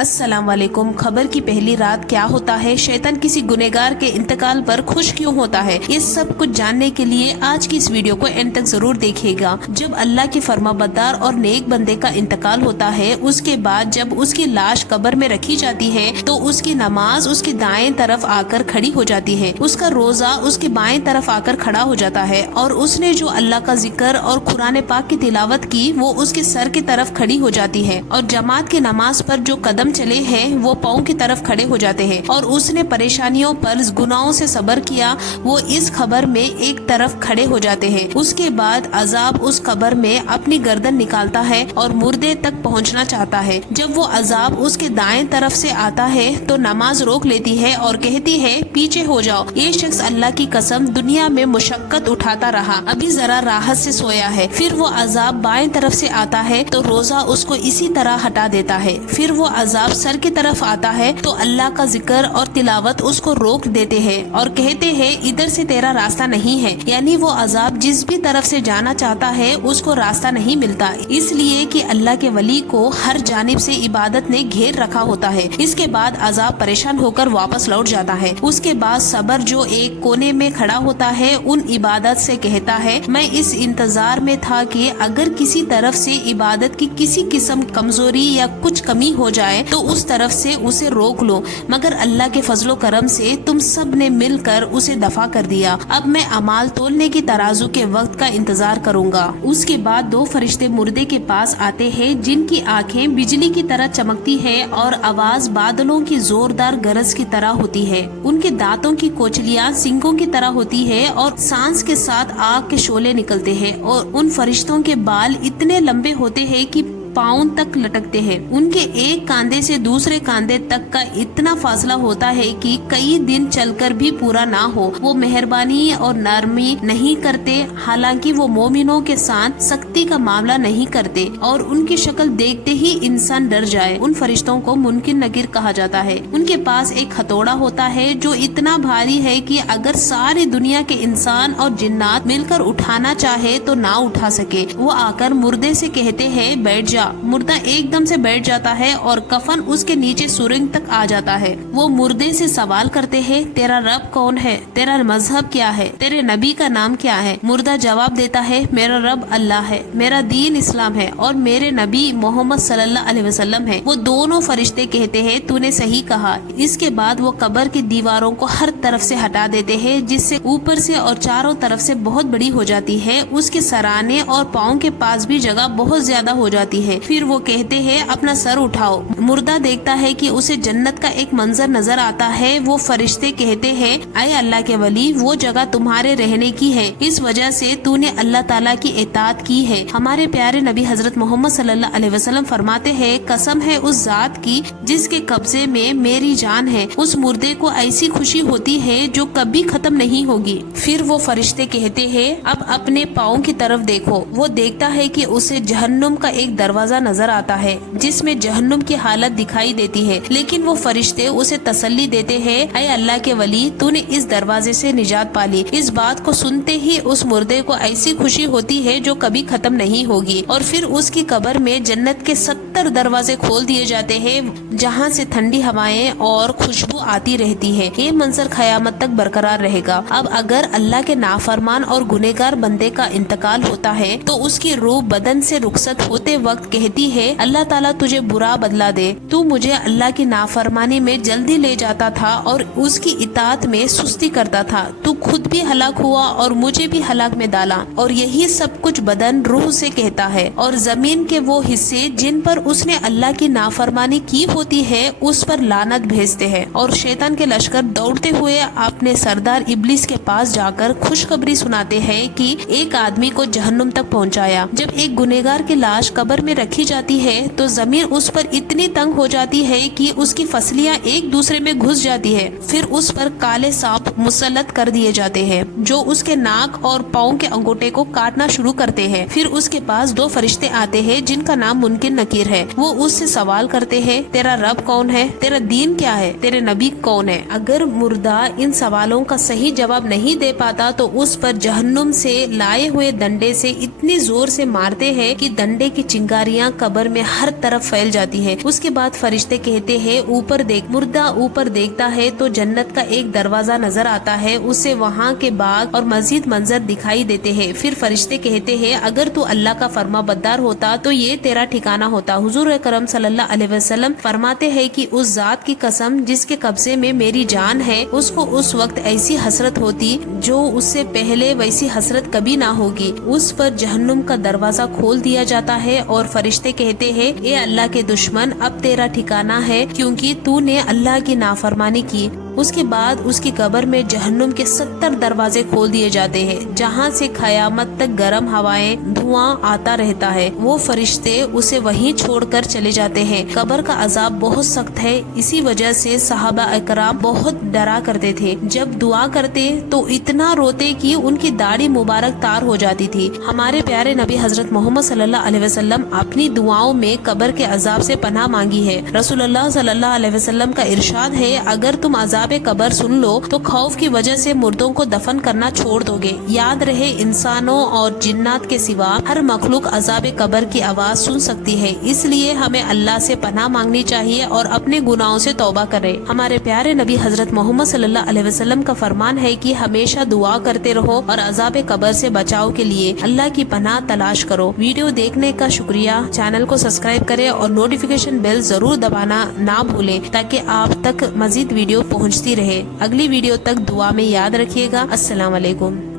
अस्सलाम वालेकुम। खबर की पहली रात क्या होता है, शैतान किसी गुनहगार के इंतकाल पर खुश क्यों होता है, ये सब कुछ जानने के लिए आज की इस वीडियो को एंड तक जरूर देखिएगा। जब अल्लाह के फरमाबरदार और नेक बंदे का इंतकाल होता है, उसके बाद जब उसकी लाश कब्र में रखी जाती है तो उसकी नमाज उसके दाएं तरफ आकर खड़ी हो जाती है, उसका रोजा उसके बाएं तरफ आकर खड़ा हो जाता है और उसने जो अल्लाह का जिक्र और कुरान पाक की तिलावत की वो उसके सर की तरफ खड़ी हो जाती है और जमात की नमाज पर जो कदम चले हैं वो पाँव की तरफ खड़े हो जाते हैं और उसने परेशानियों पर गुनाहों से सब्र किया वो इस खबर में एक तरफ खड़े हो जाते हैं। उसके बाद अजाब उस कब्र में अपनी गर्दन निकालता है और मुर्दे तक पहुंचना चाहता है। जब वो अजाब उसके दाएं तरफ से आता है तो नमाज रोक लेती है और कहती है पीछे हो जाओ, ये शख्स अल्लाह की कसम दुनिया में मुशक्कत उठाता रहा, अभी जरा राहत से सोया है। फिर वो अजाब बाएं तरफ से आता है तो रोजा उसको इसी तरह हटा देता है। फिर वो अजाब सर की तरफ आता है तो अल्लाह का जिक्र और तिलावत उसको रोक देते हैं और कहते हैं इधर से तेरा रास्ता नहीं है, यानी वो अजाब जिस भी तरफ से जाना चाहता है उसको रास्ता नहीं मिलता, इसलिए कि अल्लाह के वली को हर जानिब से इबादत ने घेर रखा होता है। इसके बाद अजाब परेशान होकर वापस लौट जाता है। उसके बाद सबर जो एक कोने में खड़ा होता है उन इबादत से कहता है मैं इस इंतजार में था कि अगर किसी तरफ से इबादत की किसी किस्म कमजोरी या कुछ कमी हो जाए तो उस तरफ से उसे रोक लो, मगर अल्लाह के फजलो करम से तुम सब ने मिलकर उसे दफा कर दिया। अब मैं अमाल तोलने की तराजू के वक्त का इंतजार करूंगा। उसके बाद दो फरिश्ते मुर्दे के पास आते हैं जिनकी आंखें बिजली की तरह चमकती है और आवाज बादलों की जोरदार गरज की तरह होती है। उनके दांतों की कोचलियां सिंगों की तरह होती है और सांस के साथ आग के शोले निकलते हैं और उन फरिश्तों के बाल इतने लंबे होते हैं कि पाँव तक लटकते हैं। उनके एक कांधे से दूसरे कांधे तक का इतना फासला होता है कि कई दिन चलकर भी पूरा ना हो। वो मेहरबानी और नरमी नहीं करते, हालांकि वो मोमिनों के साथ सख्ती का मामला नहीं करते और उनकी शक्ल देखते ही इंसान डर जाए। उन फरिश्तों को मुनकिर नकीर कहा जाता है। उनके पास एक हथौड़ा होता है जो इतना भारी है कि अगर सारी दुनिया के इंसान और जिन्नात मिलकर उठाना चाहे तो ना उठा सके। वो आकर मुर्दे से कहते हैं बैठ जा। मुर्दा एकदम से बैठ जाता है और कफन उसके नीचे सुरंग तक आ जाता है। वो मुर्दे से सवाल करते हैं तेरा रब कौन है, तेरा मजहब क्या है, तेरे नबी का नाम क्या है। मुर्दा जवाब देता है मेरा रब अल्लाह है, मेरा दीन इस्लाम है और मेरे नबी मोहम्मद सल्लल्लाहु अलैहि वसल्लम है। वो दोनों फरिश्ते कहते हैं तूने सही कहा। इसके बाद वो कब्र की दीवारों को हर तरफ से हटा देते हैं जिससे ऊपर से और चारों तरफ से बहुत बड़ी हो जाती है। उसके सराने और पाँव के पास भी जगह बहुत ज्यादा हो जाती है। फिर वो कहते हैं अपना सर उठाओ। मुर्दा देखता है कि उसे जन्नत का एक मंजर नजर आता है। वो फरिश्ते कहते हैं ऐ अल्लाह के वली, वो जगह तुम्हारे रहने की है, इस वजह से तूने अल्लाह ताला की इताअत की है। हमारे प्यारे नबी हजरत मोहम्मद सल्लल्लाहु अलैहि वसल्लम फरमाते हैं कसम है उस जात की जिसके कब्जे में मेरी जान है, उस मुर्दे को ऐसी खुशी होती है जो कभी खत्म नहीं होगी। फिर वो फरिश्ते कहते हैं अब अपने पाँव की तरफ देखो। वो देखता है कि उसे जहन्नुम का एक दरवाजा नजर आता है जिसमें जहन्नुम की हालत दिखाई देती है, लेकिन वो फरिश्ते उसे तसल्ली देते हैं ऐ अल्लाह के वली, तूने इस दरवाजे से निजात पाली। इस बात को सुनते ही उस मुर्दे को ऐसी खुशी होती है जो कभी खत्म नहीं होगी और फिर उसकी कब्र में जन्नत के 70 दरवाजे खोल दिए जाते हैं जहाँ से ठंडी हवाएं और खुशबू आती रहती है। ये मंजर क़यामत तक बरकरार रहेगा। अब अगर अल्लाह के नाफरमान और गुनहगार बंदे का इंतकाल होता है तो उसकी रूह बदन से रुखसत होते वक्त कहती है अल्लाह ताला तुझे बुरा बदला दे, तू मुझे अल्लाह की नाफरमानी में जल्दी ले जाता था और उसकी इताअत में सुस्ती करता था, तू खुद भी हलाक हुआ और मुझे भी हलाक में डाला। और यही सब कुछ बदन रूह से कहता है और जमीन के वो हिस्से जिन पर उसने अल्लाह की नाफरमानी की होती है उस पर लानत भेजते हैं और शैतान के लश्कर दौड़ते हुए अपने सरदार इब्लिस के पास जाकर खुशखबरी सुनाते हैं कि एक आदमी को जहन्नुम तक पहुंचाया। जब एक गुनहगार की लाश कब्र में रखी जाती है तो जमीन उस पर इतनी तंग हो जाती है कि उसकी फसलियां एक दूसरे में घुस जाती है। फिर उस पर काले सांप मुसल्लत कर दिए जाते हैं जो उसके नाक और पाँव के अंगूठे को काटना शुरू करते हैं। फिर उसके पास दो फरिश्ते आते हैं जिनका नाम मुनकिर नकीर है। है। वो उससे सवाल करते हैं, तेरा रब कौन है, तेरा दीन क्या है, तेरे नबी कौन है। अगर मुर्दा इन सवालों का सही जवाब नहीं दे पाता तो उस पर जहन्नुम से लाए हुए डंडे से इतनी जोर से मारते हैं कि डंडे की चिंगारियां कब्र में हर तरफ फैल जाती है। उसके बाद फरिश्ते कहते हैं, ऊपर देख। मुर्दा ऊपर देखता है तो जन्नत का एक दरवाजा नजर आता है, उसे वहाँ के बाग और मजीद मंजर दिखाई देते हैं। फिर फरिश्ते कहते हैं, अगर तू अल्लाह का फरमाबरदार होता तो ये तेरा ठिकाना होता। हुजूर करम सल्लल्लाहु अलैहि वसल्लम फरमाते हैं कि उस जात की कसम जिसके कब्जे में मेरी जान है, उसको उस वक्त ऐसी हसरत होती जो उससे पहले वैसी हसरत कभी ना होगी। उस पर जहन्नुम का दरवाजा खोल दिया जाता है और फरिश्ते कहते हैं, ए अल्लाह के दुश्मन, अब तेरा ठिकाना है क्योंकि तूने अल्लाह की नाफरमानी की। उसके बाद उसकी कब्र में जहन्नुम के 70 दरवाजे खोल दिए जाते हैं, जहाँ से क़यामत तक गर्म हवाएं धुआं आता रहता है। वो फरिश्ते उसे वहीं छोड़कर चले जाते हैं। कब्र का अजाब बहुत सख्त है, इसी वजह से सहाबा इकराम बहुत डरा करते थे। जब दुआ करते तो इतना रोते कि उनकी दाढ़ी मुबारक तार हो जाती थी। हमारे प्यारे नबी हजरत मोहम्मद सल्लल्लाहु अलैहि वसल्लम अपनी दुआओं में कब्र के अजाब से पनाह मांगी है। रसूलुल्लाह सल्लल्लाहु अलैहि वसल्लम का इरशाद है, अगर तुम अजाब कब्र सुन लो तो खौफ की वजह से मुर्दों को दफन करना छोड़ दोगे। याद रहे, इंसानों और जिन्नात के सिवा हर मखलूक अजाब कब्र की आवाज सुन सकती है, इसलिए हमें अल्लाह से पनाह मांगनी चाहिए और अपने गुनाहों से तौबा करें। हमारे प्यारे नबी हजरत मोहम्मद सल्लल्लाहु अलैहि वसल्लम का फरमान है कि हमेशा दुआ करते रहो और अजाब कब्र से बचाव के लिए अल्लाह की पनाह तलाश करो। वीडियो देखने का शुक्रिया। चैनल को सब्सक्राइब करें और नोटिफिकेशन बेल जरूर दबाना ना भूलें ताकि आप तक मजीद वीडियो पहुँचती रहे। अगली वीडियो तक दुआ में याद रखिएगा। अस्सलाम वालेकुम।